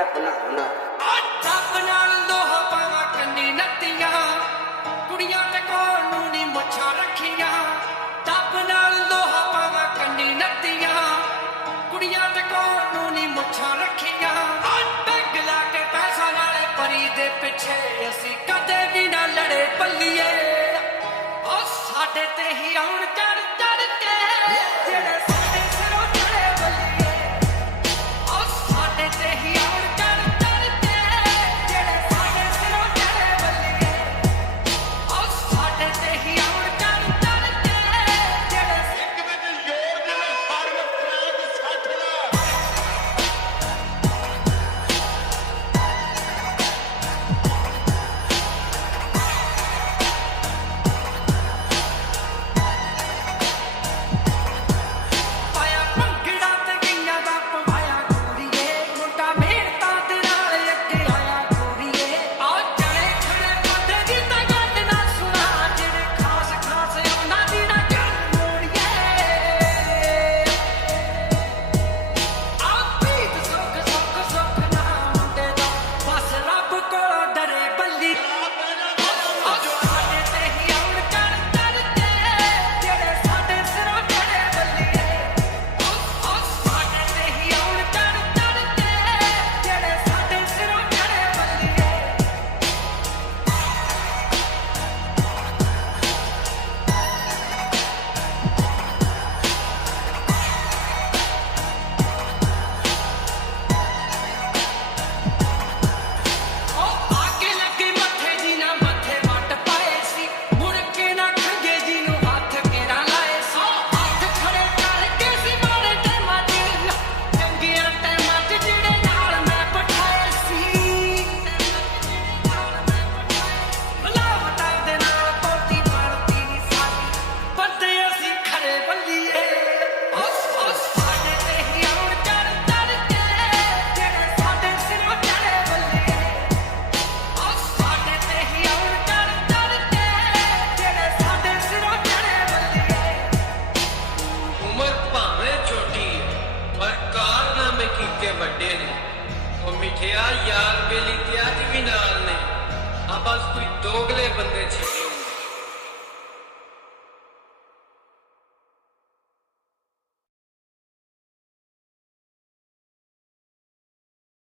ਗਿਆ ਬਣਾਉਣਾ ਰੱਬ ਨਾਲ ਲੋਹਾ ਪਾਵਾਂ ਕੰਨੀ ਨੱਤੀਆਂ ਕੁੜੀਆਂ ਤੇ ਕੋਲ ਨੂੰ ਨੀ ਮੁੱਛਾਂ ਰੱਖੀਆਂ ਰੱਬ ਨਾਲ ਲੋਹਾ ਪਾਵਾਂ ਕੰਨੀ ਨੱਤੀਆਂ ਕੁੜੀਆਂ ਤੇ ਕੋਲ ਨੂੰ ਨੀ ਮੁੱਛਾਂ ਰੱਖੀਆਂ ਪੈਗ ਲਾ ਕੇ ਪੈਸਾ ਵਾਲੇ ਪਰੀ ਦੇ ਪਿੱਛੇ ਅਸੀਂ ਕਦੇ ਵੀ ਨਾ ਲੜੇ ਪੱਲੀਏ ਉਹ ਸਾਡੇ ਤੇ ਹੀ ਆਉਣ ਚੜ ਚੜ ਕੇ ਜਿਹੜੇ ਸਾਡੇ ਸਿਰੋਂ ਚੜੇ ਬੱਲੀਏ ਉਹ ਸਾਡੇ ਤੇ ਹੀ ਆਉਣ ਚੜ ਚੜ ਕੇ ਜਿਹੜੇ ਸਾਡੇ ਸਿਰੋਂ ਚੜੇ ਬੱਲੀਏ ਉਹ ਸਾਡੇ ਤੇ ਹੀ ਆਉਣ ਚੜ ਚੜ ਕੇ ਜਿਹੜੇ ਇੱਕ ਵਿੱਚ ਜ਼ੋਰ ਦੇ ਨਾਲ ਸਾਰੇ ਟਰੈਕ ਛੱਡ ਲੈ ਪਾਇਆ ਭੰਗੜਾ ਤੇ ਗਈਆਂ ਦਾ ਪਵਾਇਆ ਗੋਰੀਏ ਮੁੰਡਾ ਮਿਹਨਤਾਂ ਦੇ ਨਾਲ ਅੱਗੇ ਆਇਆ ਗੋਰੀਏ ਆ ਜਾਣੇ ਖੜੇ ਬੰਦੇ ਦੀ ਤਾਂ ਗੱਲ ਨਾ ਸੁਣਾ ਜਿਹੜੇ ਖਾਸ ਖਾਸ ਉਹਨਾਂ ਦੀ ਨਾ ਗੱਲ ਮੋੜੀਏ ਆ ਪ੍ਰੀਤ ਸੁੱਖ ਸੁੱਖ ਸੁੱਖ ਨਾ ਮੁੰਡੇ ਦਾ ਬਸ ਰੱਬ ਕੋਲੋਂ ਡਰੇ ਬੱਲੀ ਉਹ ਸਾਡੇ ਤੇ ਹੀ ਆਉਣ ਚੜ ਚੜ ਕੇ ਜਿਹੜੇ ਸਾਡੇ ਸਿਰੋਂ ਚੜੇ ਬੱਲੀਏ ਉਹ ਸਾਡੇ ਤੇ ਹੀ ਆਉਣ ਚੜ ਚੜ ਕੇ ਜਿਹੜੇ ਸਾਡੇ ਸਿਰੋਂ ਚੜੇ ਬੱਲੀਏ ਉਹ ਆਕੇ ਲੱਗੇ ਮੱਥੇ ਜੀ ਨਾ ਮੱਥੇ ਵੱਟ ਪਾਏ ਸੀ ਮੁੜ ਕੇ ਨਾ ਖੰਗੇ ਜੀ ਨੂੰ ਹੱਥ ਕੇਰਾ ਲਾਏ ਸੀ ਹੱਥ ਖੜੇ ਕਰਕੇ ਸੀ ਮਾੜੇ ਟਾਈਮਾਂ 'ਚ ਚੰਗੀਆਂ ਟਾਈਮਾਂ 'ਚ ਜਿਹੜੇ ਨਾਲ ਮੈਂ ਬਿਠਾਏ ਸੀ ਬਲਾਵਤਾਂ ਦੇ ਨਾਲ ਪੋਤੀ ਬਣਦੀ ਨੀ ਸਾਡੀ ਬੰਦੇ ਅਸੀਂ ਖੜੇ ਬੱਲੀਏ ਉਹ ਸਾਡੇ ਤੇ ਹੀ ਆਉਣ ਚੜ ਚੜ ਕੇ ਜਿਹੜੇ ਸਾਡੇ ਸਿਰੋਂ ਚੜੇ ਬੱਲੀਏ ਉਹ ਸਾਡੇ ਤੇ ਹੀ ਆਉਣ ਚੜ ਚੜ ਕੇ ਜਿਹੜੇ ਸਾਡੇ ਸਿਰੋਂ ਚੜੇ ਬੱਲੀਏ ਉਮਰ ਭਾਵੇਂ ਛੋਟੀ ਹੈ ਪਰ ਕਾਰਨਾਮੇ ਕੀਤੇ ਵੱਡੇ ਨੇ ਉਹ ਮਿੱਠਿਆ ਯਾਰ ਬੇਲੀ ਤੇ ਅੱਜ ਵੀ ਨਾਲ ਨੇ ਆ ਬਸ ਕੋਈ ਦੋਗਲੇ ਬੰਦੇ ਸੀ